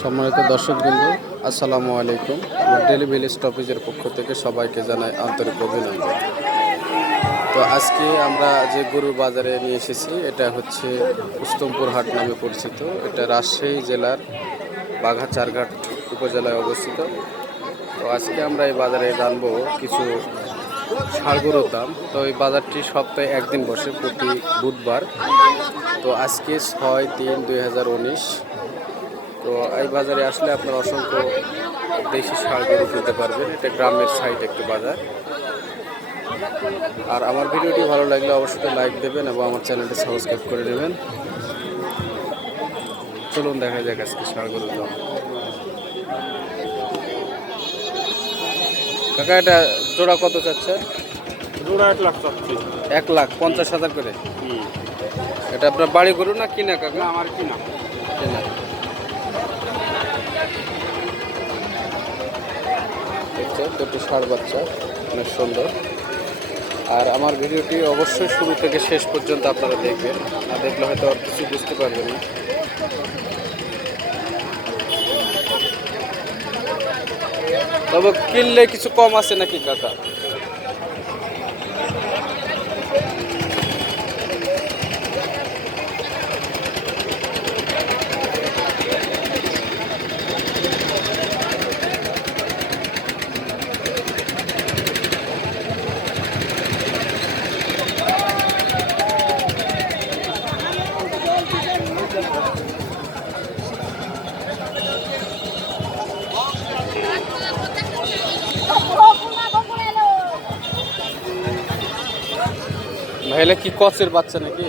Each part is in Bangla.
সম্মানিত দর্শকবৃন্দ, আসসালামু আলাইকুম। আমার ডেলি ভিলেজ টপিজের পক্ষ থেকে সবাইকে জানাই আন্তরিক অভিনন্দন। তো আজকে আমরা যে গরুর বাজারে নিয়ে এসেছি, এটা হচ্ছে উস্তমপুর হাট নামে পরিচিত। এটা রাজশাহী জেলার বাঘাচারঘাট উপজেলায় অবস্থিত। তো আজকে আমরা এই বাজারে জানব কিছু ষাড় দাম। তো এই বাজারটি সপ্তাহে একদিন বসে, প্রতি বুধবার। তো আজকে ছয় তিন দুই হাজার উনিশ তো এই বাজারে আসলে আপনার অসংখ্য দেশি ষাড় গরু কিনতে পারবেন। এটা গ্রামের সাইড একটি বাজার। আর আমার ভিডিওটি ভালো লাগলে অবশ্যই লাইক দেবেন এবং আমার চ্যানেলটি সাবস্ক্রাইব করে নেবেন। চলুন দেখা যাক আজকে গরুর দাম। কাকা এটা জোড়া কত চাচ্ছে? জোড়া এক লাখ চাচ্ছি। এক লাখ পঞ্চাশ হাজার করে? এটা আপনার বাড়ি গরু না কিনা কাকা? আমার কি না কেনা। দেখছেন দুটি ষাঁড় বাচ্চা, অনেক সুন্দর। আর আমার ভিডিওটি অবশ্যই শুরু থেকে শেষ পর্যন্ত আপনারা দেখবেন। আর দেখলে হয়তো আর কিছু বুঝতে পারবেন না। তবে কিনলে কিছু কম আছে নাকি, কাকা? কচের বাচ্চা নাকি?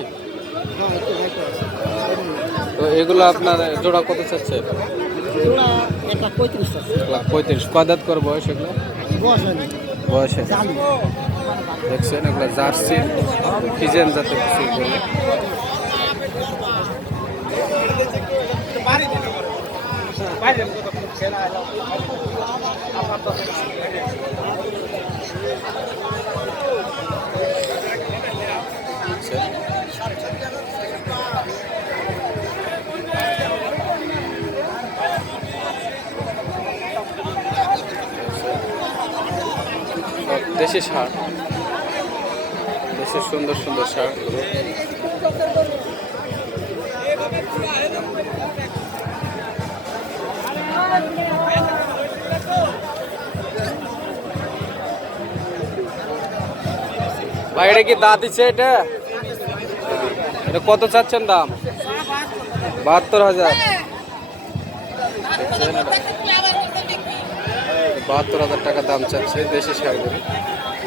তো এগুলো আপনার জোড়া কত চাচ্ছে? পঁয়ত্রিশ এক লাখ পঁয়ত্রিশ। কয় দাঁত করে বয়স এগুলো? বয়স দেখছেন এগুলো জার্সি ফিজেন কিছু গরু। দেশি সার। দেশের সুন্দর সুন্দর সার। এটা কি দাঁত দিচ্ছে এটা? এটা কত চাচ্ছেন দাম? বাহাত্তর হাজার। বাহাত্তর হাজার টাকা দাম চাচ্ছে দেশি সারগুলো।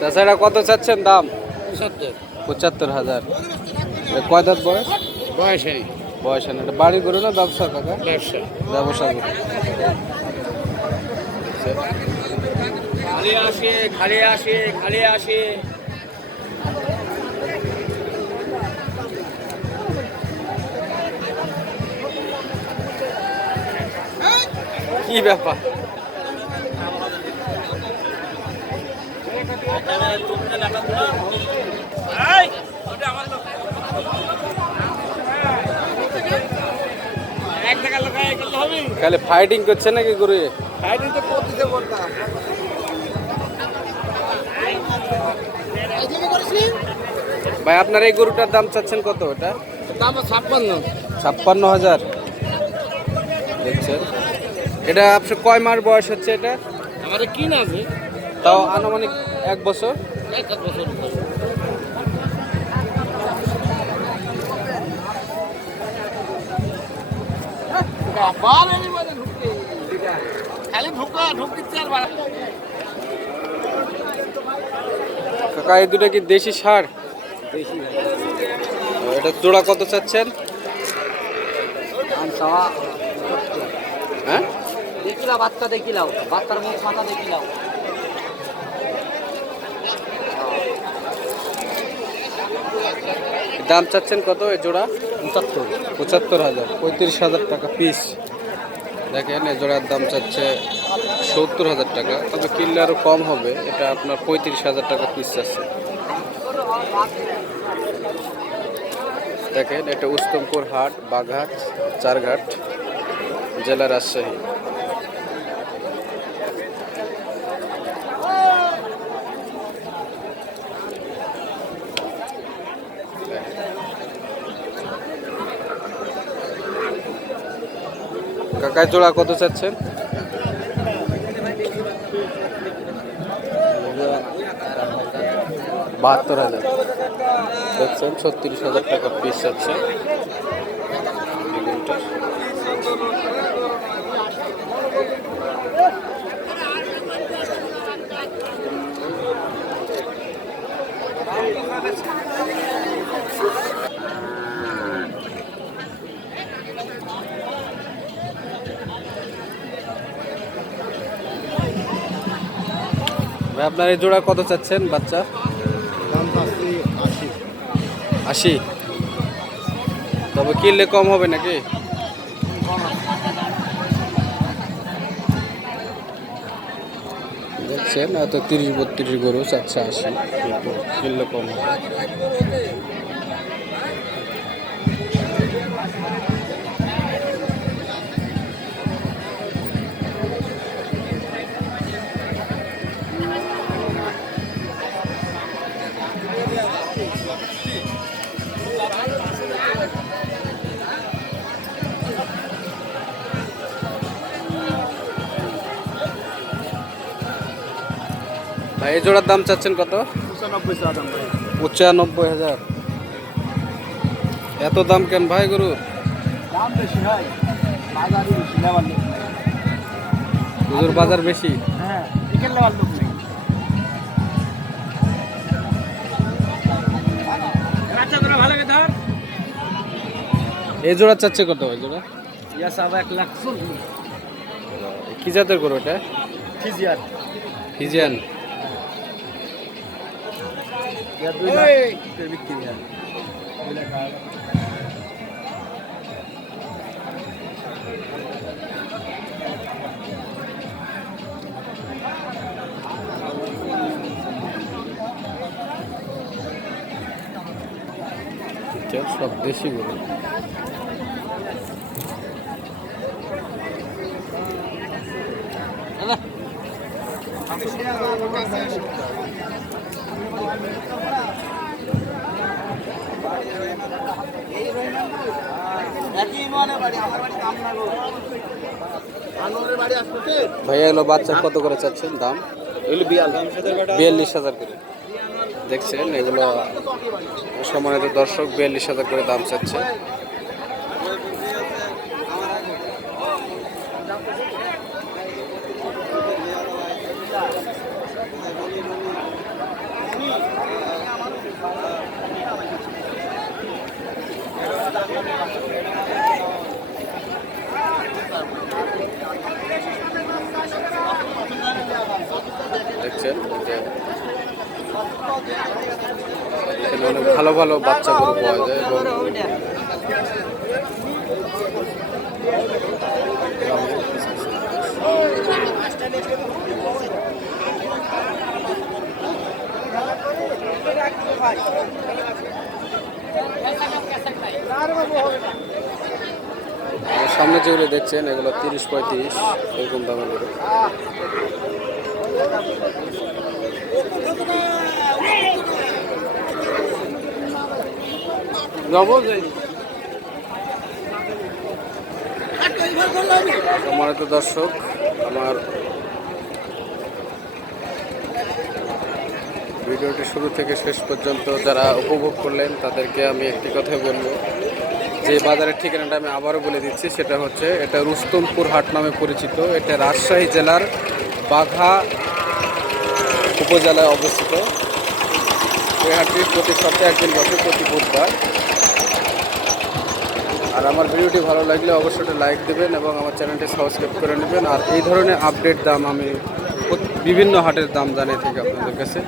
তাছাড়া কত চাচ্ছেন দাম? পঁচাত্তর। হাজার। এটা কয় দাঁত বয়স? বয়সে বয়স এটা বাড়ি করে না ব্যবসা কাকা? ব্যবসা। ব্যবসা করো খালি আসে খালি আসে খালি আসে। কি ব্যাপার? খালি ফাইটিং করছে নাকি পঁচিশে বলতাম ভাই, আপনার এই গরুটার দাম চাচ্ছেন কত এটা? ছাপ্পান্ন হাজার। দেখছেন। এটা আপনার কয় মাস বয়স হচ্ছে এটা? আমাদের কিন আছে। তাও আনুমানিক এক বছর। কাকা, এই দুটো কি দেশি সার? এটা জোড়া কত চাচ্ছেন? হ্যাঁ? দেখিলাও বাচ্চা দেখিলাও বাচ্চার মুখ মাথা দেখিলাও দাম চাচ্ছেন কত এই জোড়া? পঁচাত্তর। পঁচাত্তর হাজার। পঁয়ত্রিশ হাজার টাকা পিস দেখেন এই জোড়ার দাম চাচ্ছে সত্তর হাজার টাকা। তবে কিনলে আরও কম হবে। এটা আপনার পঁয়ত্রিশ হাজার টাকা পিস চাচ্ছে দেখেন এটা উত্তমপুর হাট বাঘাট চারঘাট জেলা রাজশাহী। কাকায় জোড়া কত চাচ্ছেন বাহাত্তর হাজার দেখছেন ছত্রিশ হাজার টাকা পিস যাচ্ছে মিডিয়ামটার। আপনার এই জোড়া কত চাচ্ছেন বাচ্চা? আশি। তবে কিনলে কম হবে নাকি? দেখছেন হয়তো তিরিশ বত্রিশ গরু চাচ্ছে আশি। কিনলে কম হবে। এই জোড়ার দাম চাচ্ছেন কত? পঁচানব্বই ভাই হাজার। এত দাম কেন ভাই নেই। গরুর বাজার বেশি? হ্যাঁ এই জোড়া চাচ্ছে কত ওই জোড়া? কি জাতের গরু এটা? ফিজিয়ার ফিজিয়ান ইয়া দুই লাখ বিক্রি হয় দুই লাখ আর এটা সব দেশি গরু। একই মানে ভাইয়া এগুলো বাচ্চা কত করে চাচ্ছেন দাম? এগুলো বিয়াল্লিশ হাজার করে। দেখছেন এগুলো সম্মানিত দর্শক বিয়াল্লিশ হাজার করে দাম চাচ্ছে। ভালো ভালো বাচ্চা গরু পাওয়া যায় এবং সামনে যেগুলো দেখছেন, এগুলো তিরিশ পঁয়ত্রিশ, এরকম দামের সম্মানিত দর্শক, আমার ভিডিওটি শুরু থেকে শেষ পর্যন্ত যারা উপভোগ করলেন, তাদেরকে আমি একটি কথাই বলব। যে বাজারের ঠিকানাটা আমি আবারও বলে দিচ্ছি, সেটা হচ্ছে এটা রুস্তমপুর হাট নামে পরিচিত। এটা রাজশাহী জেলার বাঘা উপজেলায় অবস্থিত। এই হাটটি প্রতি সপ্তাহে একদিন বসে, প্রতি বুধবার। আর আমার ভিডিওটি ভালো লাগলে অবশ্যই লাইক দেবেন এবং আমার চ্যানেলটি সাবস্ক্রাইব করে নেবেন। আর এই ধরনের আপডেট দাম আমি বিভিন্ন হাটের দাম জানিয়ে থাকি আপনাদের কাছে।